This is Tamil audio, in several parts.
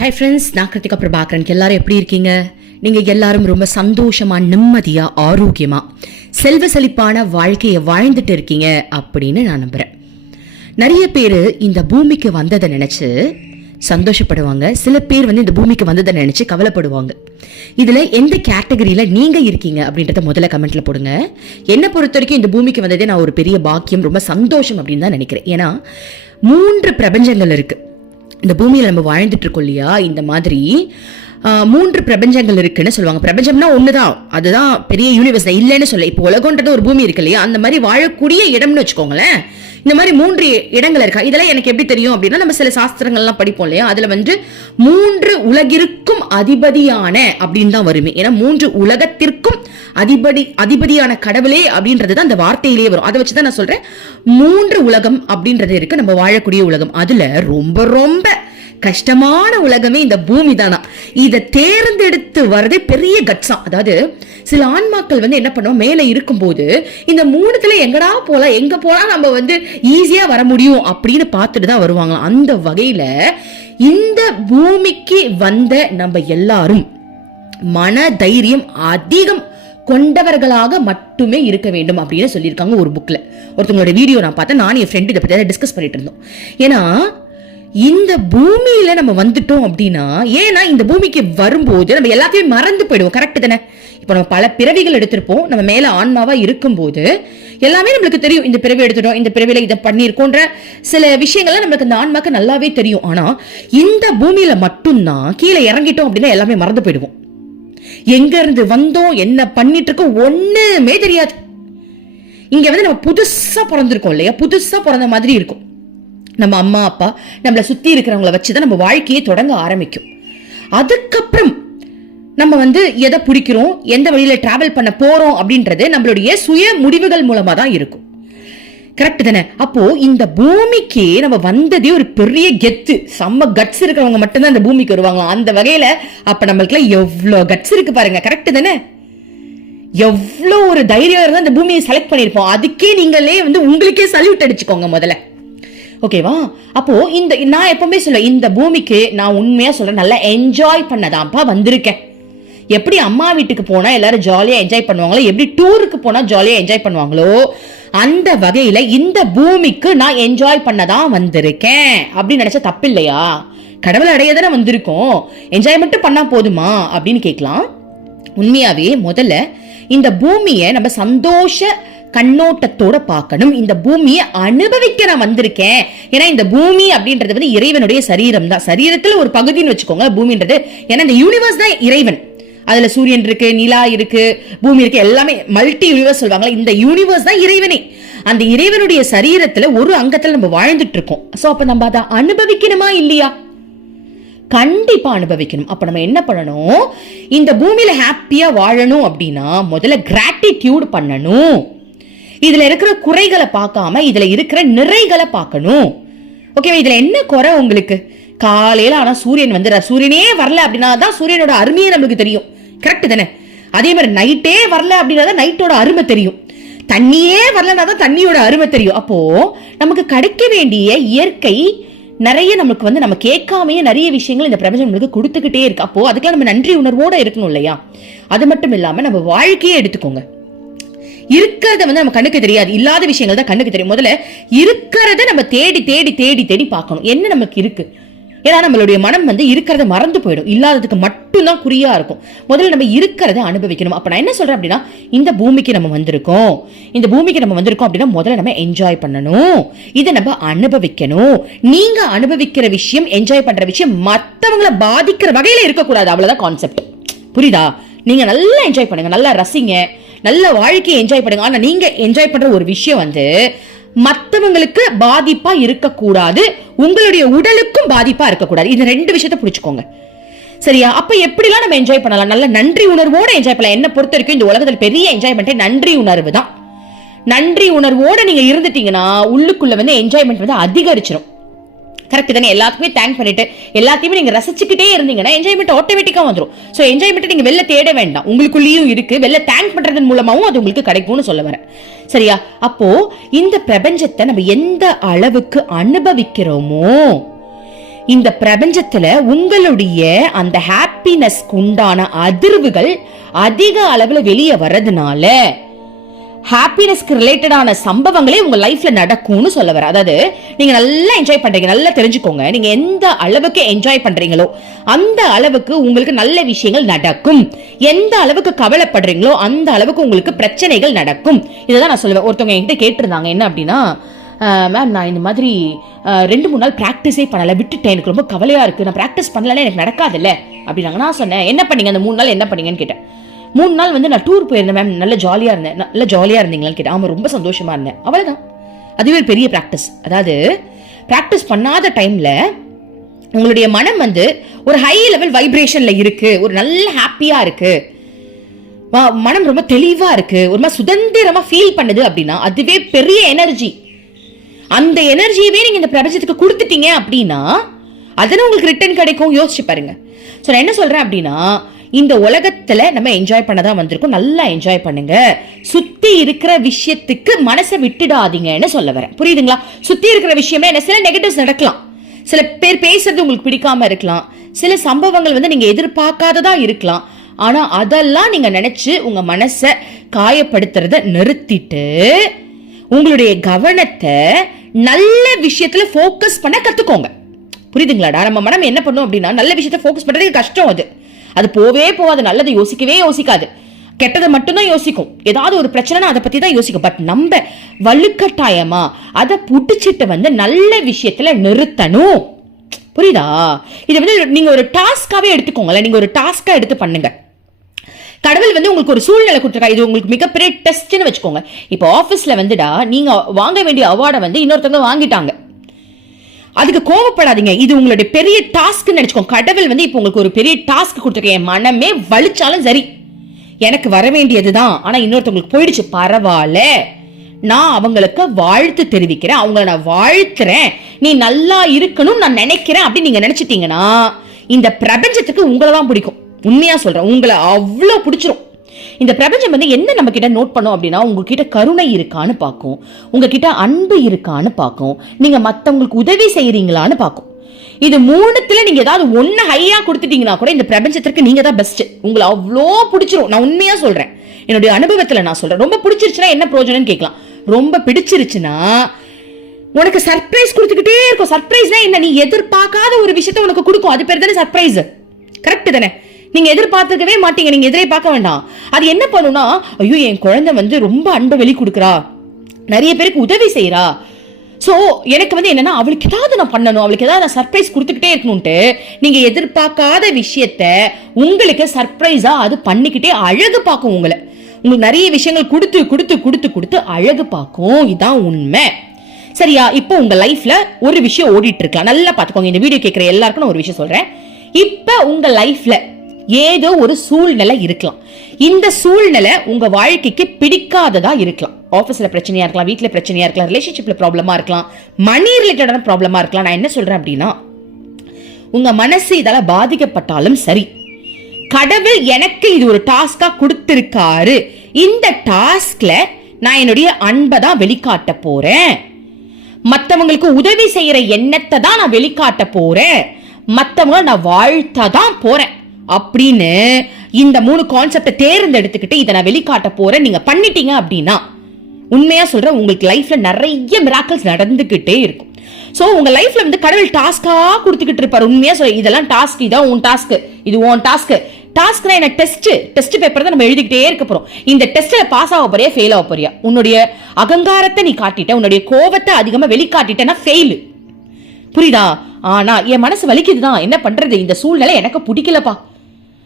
ஹை ஃப்ரெண்ட்ஸ் நான் கிருத்திகா பிரபாகரன். எல்லாரும் எப்படி இருக்கீங்க? நீங்கள் எல்லாரும் ரொம்ப சந்தோஷமாக நிம்மதியாக ஆரோக்கியமாக செல்வ செழிப்பான வாழ்க்கையை வாழ்ந்துட்டு இருக்கீங்க அப்படின்னு நான் நம்புகிறேன் நிறைய பேர் இந்த பூமிக்கு வந்ததை நினச்சி சந்தோஷப்படுவாங்க. சில பேர் வந்து இந்த பூமிக்கு வந்ததை நினச்சி கவலைப்படுவாங்க. இதில் எந்த கேட்டகரியில் நீங்கள் இருக்கீங்க அப்படின்றத முதல்ல கமெண்ட்டில் போடுங்க. என்னை பொறுத்த வரைக்கும் இந்த பூமிக்கு வந்ததே நான் ஒரு பெரிய பாக்கியம் ரொம்ப சந்தோஷம் அப்படின்னு தான் நினைக்கிறேன். ஏன்னா மூன்று பிரபஞ்சங்கள் இருக்குது இந்த பூமியில் நம்ம வாழ்ந்துட்டு இருக்கோம் இல்லையா? இந்த மாதிரி மூன்று பிரபஞ்சங்கள் இருக்குன்னு சொல்லுவாங்க. பிரபஞ்சம்னா ஒன்று தான் அதுதான் பெரிய யூனிவர்ஸ் இல்லைன்னு சொல்ல இப்போ உலகன்றது ஒரு பூமி இருக்கு இல்லையா? அந்த மாதிரி வாழக்கூடிய இடம்னு வச்சுக்கோங்களேன். இந்த மாதிரி மூன்று இடங்கள் இருக்கா? இதெல்லாம் எனக்கு எப்படி தெரியும் அப்படின்னா நம்ம சில சாஸ்திரங்கள்லாம் படிப்போம் இல்லையா? அதில் வந்து மூன்று உலகிற்கும் அதிபதியான அப்படின்னு தான் வருமே. ஏன்னா மூன்று உலகத்திற்கும் அதிபதி அதிபதியான கடவுளே அப்படின்றது தான் அந்த வார்த்தையிலேயே வரும். அதை வச்சு தான் நான் சொல்றேன். மூன்று உலகம் அப்படின்றது இருக்கு. நம்ம வாழக்கூடிய உலகம். அதுல ரொம்ப ரொம்ப கஷ்டமான உலகமே இந்த பூமி தானா. இதை தேர்ந்தெடுத்து வர்றதே பெரிய கட்சம் அதாவது சில ஆன்மாக்கள் வந்து என்ன பண்ணுவோம் மேலே இருக்கும்போது இந்த மூணுத்துல எங்கடா போகலாம் எங்க போனால் நம்ம வந்து ஈஸியா வர முடியும் அப்படின்னு பார்த்துட்டு தான் வருவாங்களாம். அந்த வகையில இந்த பூமிக்கு வந்த நம்ம எல்லாரும் மன தைரியம் அதிகம் கொண்டவர்களாக மட்டுமே இருக்க வேண்டும் அப்படின்னு சொல்லியிருக்காங்க ஒரு புக்கில் ஒருத்தவங்களோட வீடியோ நான் பார்த்தேன். நான் என் ஃப்ரெண்டு இதை பற்றி டிஸ்கஸ் பண்ணிட்டு இருந்தோம். ஏன்னா இந்த பூமியில நம்ம வந்துட்டோம் அப்படின்னா ஏன்னா இந்த பூமிக்கு வரும்போது நம்ம எல்லாத்தையும் மறந்து போயிடுவோம். கரெக்ட் தானே? இப்போ நம்ம பல பிறவிகள் எடுத்திருப்போம். நம்ம மேல ஆன்மாவா இருக்கும்போது எல்லாமே நம்மளுக்கு தெரியும். இந்த பிறவி எடுத்துட்டோம் இந்த பிறவியில இதை பண்ணியிருக்கோன்ற சில விஷயங்கள்லாம் நம்மளுக்கு இந்த ஆன்மாக்கு நல்லாவே தெரியும். ஆனா இந்த பூமியில மட்டும்தான் கீழே இறங்கிட்டோம் அப்படின்னா எல்லாமே மறந்து போயிடுவோம். எங்க இருந்து வந்தோம் என்ன பண்ணிட்டு இருக்கோம் ஒண்ணுமே தெரியாது. இங்க வந்து நம்ம புதுசா பிறந்திருக்கோம் இல்லையா? புதுசா பிறந்த மாதிரி இருக்கும். நம்ம அம்மா அப்பா நம்மளை சுத்தி இருக்கிறவங்கள வச்சுதான் நம்ம வாழ்க்கையை தொடங்க ஆரம்பிக்கும். அதுக்கப்புறம் நம்ம வந்து எதை பிடிக்கிறோம் எந்த வழியில டிராவல் பண்ண போறோம் அப்படின்றது நம்மளுடைய சுய முடிவுகள் மூலமா தான் இருக்கும். கரெக்ட் தானே? அப்போ இந்த பூமிக்கு நம்ம வந்ததே ஒரு பெரிய கெத்து. செம்ம கட்ஸ் இருக்கிறவங்க மட்டும்தான் இந்த பூமிக்கு வருவாங்க. அந்த வகையில அப்ப நம்மளுக்குலாம் எவ்வளவு கட்ஸ் இருக்கு பாருங்க. கரெக்ட் தானே? எவ்வளோ ஒரு தைரியம் இருந்தா இந்த பூமியை செலக்ட் பண்ணியிருப்போம். அதுக்கே நீங்களே வந்து உங்களுக்கே சல்யூட் அடிச்சுக்கோங்க முதல்ல. ஓகேவா அப்போ இந்த நான் எப்பவுமே சொல்ல இந்த பூமிக்கு நான் உண்மையா சொல்றேன் நல்லா என்ஜாய் பண்ணதான்ப்பா வந்திருக்கேன். எப்படி அம்மா வீட்டுக்கு போனால் எல்லாரும் ஜாலியாக என்ஜாய் பண்ணுவாங்களோ எப்படி டூருக்கு போனால் ஜாலியாக என்ஜாய் பண்ணுவாங்களோ அந்த வகையில் இந்த பூமிக்கு நான் என்ஜாய் பண்ணதான் வந்திருக்கேன். அப்படின்னு நினச்சா தப்பு இல்லையா கடவுள் அடைய தானே வந்திருக்கோம். என்ஜாய் மட்டும் பண்ணால் போதுமா? அப்படின்னு கேட்கலாம். உண்மையாகவே முதல்ல இந்த பூமியை நம்ம சந்தோஷ கண்ணோட்டத்தோட பார்க்கணும். இந்த பூமியை அனுபவிக்க நான் வந்திருக்கேன். ஏன்னா இந்த பூமி அப்படின்றது வந்து இறைவனுடைய சரீரம் தான் சரீரத்தில் ஒரு பகுதின்னு வச்சுக்கோங்க பூமின்றது. ஏன்னா இந்த யூனிவர்ஸ் தான் இறைவன். அதுல சூரியன் இருக்கு நிலா இருக்கு பூமி இருக்கு எல்லாமே மல்டி யூனிவர்ஸ் சொல்லுவாங்க இந்த யூனிவர்ஸ் தான் இறைவனே. அந்த இறைவனுடைய சரீரத்துல ஒரு அங்கத்துல நம்ம வாழ்ந்துட்டு இருக்கோம். சோ அப்ப நம்ம அதை அனுபவிக்கணுமா இல்லையா? கண்டிப்பா அனுபவிக்கணும். அப்ப நம்ம என்ன பண்ணணும்? இந்த பூமியில ஹாப்பியா வாழணும் அப்படின்னா முதல்ல கிராட்டிடியூட் பண்ணணும். இதுல இருக்கிற குறைகளை பார்க்காம இதுல இருக்கிற நிறைகளை பார்க்கணும். ஓகேவா இதுல என்ன குறை உங்களுக்கு? காலையில ஆனா சூரியன் வந்து சூரியனே வரல அப்படின்னா தான் சூரியனோட அருமையே நமக்கு தெரியும். கரெக்ட் தானே? அதே மாதிரி நைட்டே வரல அப்படின்னா தான் நைட்டோட அருமை தெரியும். தண்ணியே வரலனா தான் தண்ணியோட அருமை தெரியும். அப்போ நமக்கு கிடைக்க வேண்டிய இயற்கை நிறைய நமக்கு வந்து நம்ம கேட்காமையே நிறைய விஷயங்கள் இந்த பிரபஞ்சம் நம்மளுக்கு கொடுத்துக்கிட்டே இருக்கு. அப்போ அதுக்கெல்லாம் நம்ம நன்றி உணர்வோட இருக்கணும் இல்லையா? அது மட்டும் இல்லாம நம்ம வாழ்க்கையே எடுத்துக்கோங்க. இருக்கிறத வந்து நம்ம கண்ணுக்கு தெரியாது. இல்லாத விஷயங்கள் தான் கண்ணுக்கு தெரியும். முதல்ல இருக்கிறத நம்ம தேடி தேடி தேடி தேடி பார்க்கணும். என்ன நமக்கு இருக்கு? ஏன்னா நம்மளுடைய மனம் வந்து இருக்கிறத மறந்து போயிடும். இல்லாததுக்கு மட்டும்தான் குறியா இருக்கும். முதல்ல நம்ம இருக்கிறத அனுபவிக்கணும். அப்ப நான் என்ன சொல்றேன் அப்படின்னா இந்த பூமிக்கு நம்ம வந்திருக்கோம். இந்த பூமிக்கு நம்ம வந்திருக்கோம் அப்படின்னா முதல்ல நம்ம என்ஜாய் பண்ணணும். இதை நம்ம அனுபவிக்கணும். நீங்க அனுபவிக்கிற விஷயம் என்ஜாய் பண்ற விஷயம் மற்றவங்களை பாதிக்கிற வகையில இருக்கக்கூடாது. அவ்வளவுதான் கான்செப்ட் புரியுதா? நீங்க நல்லா என்ஜாய் பண்ணுங்க. நல்லா ரசிங்க. நல்ல வாழ்க்கையை என்ஜாய் பண்ணுங்க. ஆனா நீங்க என்ஜாய் பண்ற ஒரு விஷயம் வந்து மத்தவங்களுக்கு பாதிப்பா இருக்கக்கூடாது. உங்களுடைய உடலுக்கும் பாதிப்பா இருக்கக்கூடாது. இந்த ரெண்டு விஷயத்த புடிச்சுக்கோங்க. சரியா? அப்ப எப்படிலாம் நம்ம என்ஜாய் பண்ணலாம்? நல்ல நன்றி உணர்வோட என்ஜாய் பண்ணலாம். என்ன பொறுத்த வரைக்கும் இந்த உலகத்துல பெரிய என்ஜாய்மெண்ட்டே நன்றி உணர்வு தான். நன்றி உணர்வோட நீங்க இருந்துட்டீங்கன்னா உள்ளுக்குள்ள வந்து என்ஜாய்மெண்ட் வந்து அதிகரிச்சிடும் கரெக்ட் தானே? எல்லாத்துக்குமே தேங்க் பண்ணிட்டு எல்லாத்தையுமே நீங்க ரசிச்சுக்கிட்டே இருந்தீங்கன்னா என்ஜாய்மெண்ட் ஆட்டோமேட்டிக்கா வந்துடும் ஸோ என்ஜாய்மெண்ட் நீங்க வெளில தேட வேண்டாம். உங்களுக்குள்ளேயும் இருக்கு. வெளில தேங்க் பண்றதன் மூலமாவும் அது உங்களுக்கு கிடைக்கும்னு சொல்ல வரேன். சரியா? அப்போ இந்த பிரபஞ்சத்தை நம்ம எந்த அளவுக்கு அனுபவிக்கிறோமோ இந்த பிரபஞ்சத்துல உங்களுடைய அந்த ஹாப்பினஸ்க்கு உண்டான அதிர்வுகள் அதிக அளவுல வெளியே வர்றதுனால ஹாப்பினஸ்க்கு ரிலேட்டடான சம்பவங்களே உங்கள் லைஃப்பில் நடக்கும்னு சொல்ல வர அதாவது நீங்கள் நல்லா என்ஜாய் பண்ணுறீங்க நல்லா தெரிஞ்சுக்கோங்க. நீங்கள் எந்த அளவுக்கு என்ஜாய் பண்ணுறீங்களோ அந்த அளவுக்கு உங்களுக்கு நல்ல விஷயங்கள் நடக்கும். எந்த அளவுக்கு கவலைப்படுறீங்களோ அந்த அளவுக்கு உங்களுக்கு பிரச்சனைகள் நடக்கும். இதை நான் சொல்லுவேன். ஒருத்தவங்க என்கிட்ட கேட்டிருந்தாங்க என்ன அப்படின்னா மேம் நான் இந்த மாதிரி ரெண்டு மூணு நாள் ப்ராக்டிஸே பண்ணலை விட்டுட்டேன். எனக்கு ரொம்ப கவலையாக இருக்குது நான் ப்ராக்டிஸ் பண்ணலன்னா எனக்கு நடக்காதுல்ல. அப்படின்னாங்க. நான் சொன்னேன் என்ன பண்ணீங்க? அந்த மூணு நாள் என்ன பண்ணீங்கன்னு கேட்டேன். மூணு நாள் வந்து நான் டூர் போயிருந்தேன் மேம் நல்ல ஜாலியாக இருந்தேன். நல்ல ஜாலியாக இருந்தீங்களான்னு கேட்டேன். ஆமாம் ரொம்ப சந்தோஷமாக இருந்தேன். அவ்வளோதான் அதுவே ஒரு பெரிய ப்ராக்டிஸ் அதாவது ப்ராக்டிஸ் பண்ணாத டைமில் உங்களுடைய மனம் வந்து ஒரு ஹை லெவல் வைப்ரேஷனில் இருக்குது ஒரு நல்ல ஹாப்பியாக இருக்குது மனம் ரொம்ப தெளிவாக இருக்குது ஒரு மாதிரி சுதந்திரமாக ஃபீல் பண்ணுது அப்படின்னா அதுவே பெரிய எனர்ஜி அந்த எனர்ஜியவே நீங்கள் இந்த பிரபஞ்சத்துக்கு கொடுத்துட்டீங்க அப்படின்னா அதனை உங்களுக்கு ரிட்டர்ன் கிடைக்கும். யோசிச்சு பாருங்க. ஸோ நான் என்ன சொல்கிறேன் அப்படின்னா இந்த உலகத்துல நம்ம என்ஜாய் பண்ண தான் வந்திருக்கோம். நல்லா என்ஜாய் பண்ணுங்க. சுத்தி இருக்கிற விஷயத்துக்கு மனசை விட்டுடாதீங்கன்னு சொல்ல வரேன். புரியுதுங்களா? சுத்தி இருக்கிற விஷயமே என்ன? சில நெகட்டிவ்ஸ் நடக்கலாம். சில பேர் பேசுறது உங்களுக்கு பிடிக்காம இருக்கலாம். சில சம்பவங்கள் வந்து நீங்க எதிர்பார்க்காததா இருக்கலாம். ஆனா அதெல்லாம் நீங்க நினைச்சு உங்க மனசை காயப்படுத்துறத நிறுத்திட்டு உங்களுடைய கவனத்தை நல்ல விஷயத்துல ஃபோக்கஸ் பண்ண கத்துக்கோங்க. புரியுதுங்களாடா நம்ம மனம் என்ன பண்ணும் அப்படின்னா நல்ல விஷயத்த ஃபோக்கஸ் பண்றதுக்கு கஷ்டம் அது. அது போவே போகாது நல்லதை யோசிக்கவே யோசிக்காது. கெட்டதை மட்டும்தான் யோசிக்கும். ஏதாவது ஒரு பிரச்சனைனா அதை பத்தி தான் யோசிக்கும். பட் நம்ம வலுக்கட்டாயமா அதை புடிச்சிட்டு வந்து நல்ல விஷயத்துல நிறுத்தணும். புரியுதா? இதை வந்து நீங்க ஒரு டாஸ்காவே எடுத்துக்கோங்களேன். நீங்க ஒரு டாஸ்கா எடுத்து பண்ணுங்க. கடவுள் வந்து உங்களுக்கு ஒரு சூழ்நிலை கொடுத்துருக்கா இது உங்களுக்கு மிகப்பெரிய டெஸ்ட்னு வச்சுக்கோங்க. இப்போ ஆஃபீஸில் வந்துடா நீங்கள் வாங்க வேண்டிய அவார்டை வந்து இன்னொருத்தவங்க வாங்கிட்டாங்க. அதுக்கு கோவப்படாதீங்க. இது உங்களுடைய பெரிய டாஸ்க் நினச்சிக்கோங்க கடவுள் வந்து இப்போ உங்களுக்கு ஒரு பெரிய டாஸ்க் கொடுத்துருக்கேன் என் மனமே வலிச்சாலும் சரி. எனக்கு வர வேண்டியதுதான். ஆனா இன்னொருத்தவங்களுக்கு போயிடுச்சு. பரவாயில்ல. நான் அவங்களுக்கு வாழ்த்து தெரிவிக்கிறேன். அவங்கள நான் வாழ்த்துறேன். நீ நல்லா இருக்கணும் நான் நினைக்கிறேன் அப்படின்னு நீங்க நினைச்சிட்டீங்கன்னா இந்த பிரபஞ்சத்துக்கு உங்களை தான் பிடிக்கும். உண்மையா சொல்றேன். உங்களை அவ்வளோ பிடிச்சிரும். இந்த பிரபஞ்சம் வந்து என்ன நம்ம கிட்ட நோட் பண்ணோம் அப்படின்னா உங்ககிட்ட கருணை இருக்கான்னு பார்க்கும். உங்ககிட்ட அன்பு இருக்கான்னு பார்க்கும். நீங்க மத்தவங்களுக்கு உதவி செய்யறீங்களான்னு பார்க்கும். இது மூணுத்துல நீங்க ஏதாவது ஒண்ணு ஹையா கொடுத்துட்டீங்கன்னா கூட இந்த பிரபஞ்சத்திற்கு நீங்க தான் பெஸ்ட் உங்களை அவ்வளோ பிடிச்சிரும். நான் உண்மையா சொல்றேன். என்னுடைய அனுபவத்துல நான் சொல்றேன். ரொம்ப பிடிச்சிருச்சுன்னா என்ன பிரயோஜனம்னு கேட்கலாம். ரொம்ப பிடிச்சிருச்சுன்னா உனக்கு சர்ப்ரைஸ் கொடுத்துக்கிட்டே இருக்கும். சர்ப்ரைஸ்னா என்ன? நீ எதிர்பார்க்காத ஒரு விஷயத்த உனக்கு கொடுக்கும். அது பேர் தானே சர்ப்ரைஸ் கரெக்ட் தானே? நீங்க எதிர்பார்த்துக்கவே மாட்டீங்க நீங்க எதிரே பார்க்க வேண்டாம். அது என்ன பண்ணும்னா ஐயோ என் குழந்தை வந்து ரொம்ப அன்பை வெளி கொடுக்குறா நிறைய பேருக்கு உதவி செய்யறா ஸோ எனக்கு வந்து என்னன்னா அவளுக்கு ஏதாவது நான் பண்ணணும் அவளுக்கு ஏதாவது நான் சர்ப்ரைஸ் கொடுத்துக்கிட்டே இருக்கணும்ட்டு நீங்க எதிர்பார்க்காத விஷயத்த உங்களுக்கு சர்ப்ரைஸா அது பண்ணிக்கிட்டே அழகு பார்க்கும் உங்களை. உங்களுக்கு நிறைய விஷயங்கள் கொடுத்து கொடுத்து கொடுத்து கொடுத்து அழகு பார்க்கும். இதான் உண்மை. சரியா? இப்போ உங்க லைஃப்ல ஒரு விஷயம் ஓடிட்டு இருக்கலாம். நல்லா பாத்துக்கோங்க இந்த வீடியோ கேட்குற எல்லாருக்கும் நான் ஒரு விஷயம் சொல்றேன். இப்ப உங்க லைஃப்ல ஏதோ ஒரு சூழ்நிலை இருக்கலாம். இந்த சூழ்நிலை உங்க வாழ்க்கைக்கு பிடிக்காததா இருக்கலாம். ஆஃபீஸில் பிரச்சனையா இருக்கலாம் வீட்டில் பிரச்சனையா இருக்கலாம் ரிலேஷன்ஷிப்ல ப்ராப்ளமா இருக்கலாம் மணி ரிலேட்டடான ப்ராப்ளமா இருக்கலாம். நான் என்ன சொல்றேன் அப்படின்னா உங்க மனசு இதால பாதிக்கப்பட்டாலும் சரி. கடவுள் எனக்கு இது ஒரு டாஸ்கா கொடுத்திருக்காரு. இந்த டாஸ்க்ல நான் என்னுடைய அன்பை தான் வெளிக்காட்ட போறேன். மற்றவங்களுக்கு உதவி செய்யற எண்ணத்தை தான் நான் வெளிக்காட்ட போறேன். மற்றவங்க நான் வாழ்த்த தான் போறேன். அப்படின்னு இந்த மூணு கான்செப்டை தேர்ந்தெடுத்துக்கிட்டு இதை நான் வெளிக்காட்ட போறேன். நீங்க பண்ணிட்டீங்க அப்படின்னா உண்மையா சொல்றேன் உங்களுக்கு லைஃப்ல நிறைய மிராக்கல்ஸ் நடந்துகிட்டே இருக்கும். சோ உங்க லைஃப்ல வந்து கடவுள் டாஸ்கா கொடுத்துக்கிட்டு இருப்பாரு. உண்மையா சொல்ல இதெல்லாம் டாஸ்க் இதான் உன் டாஸ்க் இது உன் டாஸ்க் டாஸ்க்னா என்ன? டெஸ்ட் டெஸ்ட் பேப்பர் தான் நம்ம எழுதிக்கிட்டே இருக்க போறோம். இந்த டெஸ்ட்ல பாஸ் ஆக போறியா ஃபெயில் ஆக போறியா? உன்னுடைய அகங்காரத்தை நீ காட்டிட்ட உன்னுடைய கோபத்தை அதிகமா வெளிக்காட்டிட்டேன்னா ஃபெயிலு புரியுதா? ஆனா என் மனசு வலிக்குதுதான். என்ன பண்றது? இந்த சூழ்நிலை எனக்கு பிடிக்கலப்பா.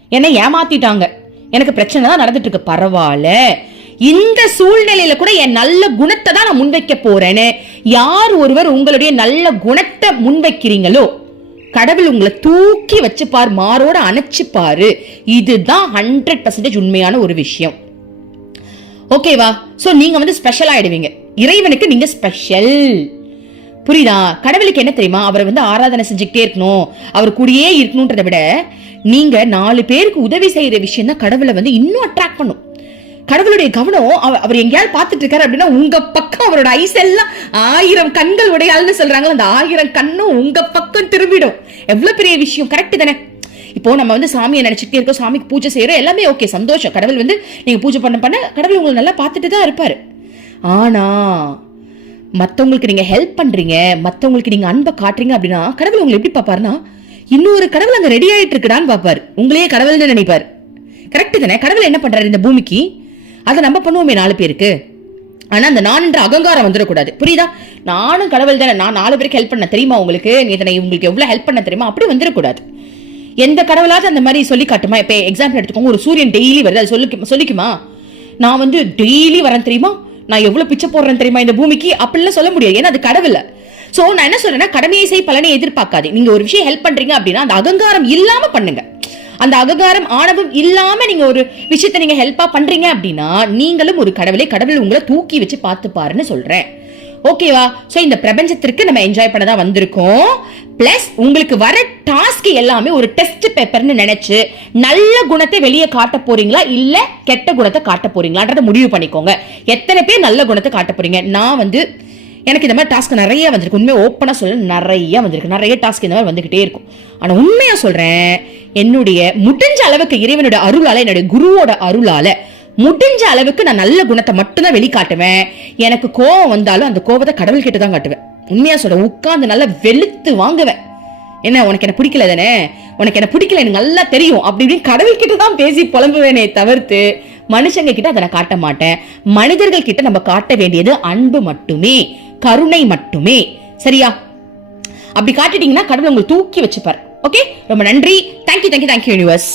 என்னை ஏமாத்திட்டாங்க. எனக்கு பிரச்சனை தான் நடந்துட்டு இருக்கு பரவாயில்ல. இந்த சூழ்நிலையில கூட என் நல்ல குணத்தை தான் நான் முன்வைக்க போறேன்னு யார் ஒருவர் உங்களுடைய நல்ல குணத்தை முன்வைக்கிறீங்களோ கடவுள் உங்களை தூக்கி வச்சுப்பார் மாரோட அணைச்சுப்பாரு. இதுதான் ஹண்ட்ரட் பர்சன்டேஜ் உண்மையான ஒரு விஷயம். ஓகேவா ஸோ நீங்க வந்து ஸ்பெஷல் ஆயிடுவீங்க. இறைவனுக்கு நீங்க ஸ்பெஷல் புரியுதா? கடவுளுக்கு என்ன தெரியுமா? அவரை வந்து ஆராதனை செஞ்சுக்கிட்டே இருக்கணும். அவர் கூடயே இருக்கணும்ன்றத விட நீங்க நாலு பேருக்கு உதவி செய்யற விஷயம் தான் கடவுளை வந்து இன்னும் அட்ராக்ட் பண்ணும். கடவுளுடைய கவனம் அவர் எங்கேயாவது பார்த்துட்டு இருக்காரு அப்படின்னா உங்க பக்கம் அவரோட ஐஸ் எல்லாம் ஆயிரம் கண்கள் உடையாள்னு சொல்றாங்களோ அந்த ஆயிரம் கண்ணும் உங்க பக்கம் திரும்பிடும். எவ்வளவு பெரிய விஷயம்? கரெக்ட் தானே? இப்போ நம்ம வந்து சாமியை நினைச்சிட்டே இருக்கோம் சாமிக்கு பூஜை செய்யறோம் எல்லாமே ஓகே சந்தோஷம். கடவுள் வந்து நீங்க பூஜை பண்ண பண்ண கடவுள் உங்களை நல்லா பார்த்துட்டு தான் இருப்பாரு. ஆனா மற்றவங்களுக்கு நீங்கள் ஹெல்ப் பண்ணுறீங்க மற்றவங்களுக்கு நீங்கள் அன்பை காட்டுறீங்க அப்படின்னா கடவுள் உங்களை எப்படி பார்ப்பாருன்னா இன்னொரு கடவுள் அங்கே ரெடி ஆகிட்டு இருக்கடான்னு பார்ப்பார். உங்களையே கடவுள்னு நினைப்பார்? கரெக்டு தானே? கடவுள் என்ன பண்ணுறாரு இந்த பூமிக்கு? அதை நம்ம பண்ணுவோமே நாலு பேருக்கு. ஆனால் அந்த நான் என்ற அகங்காரம் வந்துடக்கூடாது. புரியுதா? நானும் கடவுள் தானே. நான் நாலு பேருக்கு ஹெல்ப் பண்ண தெரியுமா உங்களுக்கு? இதனை உங்களுக்கு எவ்வளோ ஹெல்ப் பண்ண தெரியுமா? அப்படி வந்துடக்கூடாது. எந்த கடவுளாவது அந்த மாதிரி சொல்லி காட்டுமா? இப்போ எக்ஸாம்பிள் எடுத்துக்கோங்க. ஒரு சூரியன் டெய்லி வருது. அது சொல்லி சொல்லிக்குமா? நான் வந்து டெய்லி வரேன் தெரியுமா? நான் எவ்வளவு பிச்சை போடுறேன் தெரியுமா இந்த பூமிக்கு? அப்படிலாம் சொல்ல முடியாது. ஏன்னா அது கடவுள் சோ நான் என்ன சொல்றேன்னா கடமையை செய் பலனை எதிர்பார்க்காது. நீங்க ஒரு விஷயம் ஹெல்ப் பண்றீங்க அப்படின்னா அந்த அகங்காரம் இல்லாம பண்ணுங்க. அந்த அகங்காரம் ஆணவம் இல்லாம நீங்க ஒரு விஷயத்தை நீங்க ஹெல்ப்பா பண்றீங்க அப்படின்னா நீங்களும் ஒரு கடவுளை கடவுள் உங்களை தூக்கி வச்சு பார்த்து பாருன்னு சொல்றேன். ஓகேவா ஸோ இந்த பிரபஞ்சத்திற்கு நம்ம என்ஜாய் பண்ண தான் வந்திருக்கோம். பிளஸ் உங்களுக்கு வர டாஸ்க் எல்லாமே ஒரு டெஸ்ட் பேப்பர்னு நினைச்சு நல்ல குணத்தை வெளியே காட்ட போறீங்களா? இல்ல கெட்ட குணத்தை காட்ட போறீங்களான்றத முடிவு பண்ணிக்கோங்க. எத்தனை பேர் நல்ல குணத்தை காட்ட போறீங்க? நான் வந்து எனக்கு இந்த மாதிரி டாஸ்க் நிறைய வந்திருக்கு. உண்மையை ஓப்பனாக சொல்ல நிறைய வந்திருக்கு. நிறைய டாஸ்க் இந்த மாதிரி வந்துகிட்டே இருக்கும். ஆனால் உண்மையாக சொல்கிறேன் என்னுடைய முடிஞ்ச அளவுக்கு இறைவனுடைய அருளால் என்னுடைய குருவோட அருளால் முடிஞ்ச அளவுக்கு நான் நல்ல குணத்தை மட்டும்தான் வெளிக்காட்டுவேன். எனக்கு கோவம் வந்தாலும் அந்த கோவத்தை கடவுள் கிட்ட தான் காட்டுவேன். உண்மையா சொல்றேன் உட்காந்து நல்லா வெளுத்து வாங்குவேன். என்ன உனக்கு என்ன பிடிக்கல தானே? உனக்கு என்ன பிடிக்கல எனக்கு நல்லா தெரியும். அப்படி இப்படின்னு கடவுள் கிட்ட தான் பேசி புலம்புவேனே தவிர்த்து மனுஷங்க கிட்ட அதை நான் காட்ட மாட்டேன். மனிதர்கள் கிட்ட நம்ம காட்ட வேண்டியது அன்பு மட்டுமே கருணை மட்டுமே. சரியா? அப்படி காட்டிட்டீங்கன்னா கடவுள் உங்களை தூக்கி வச்சுப்பார். ஓகே ரொம்ப நன்றி. Thank you thank you thank you universe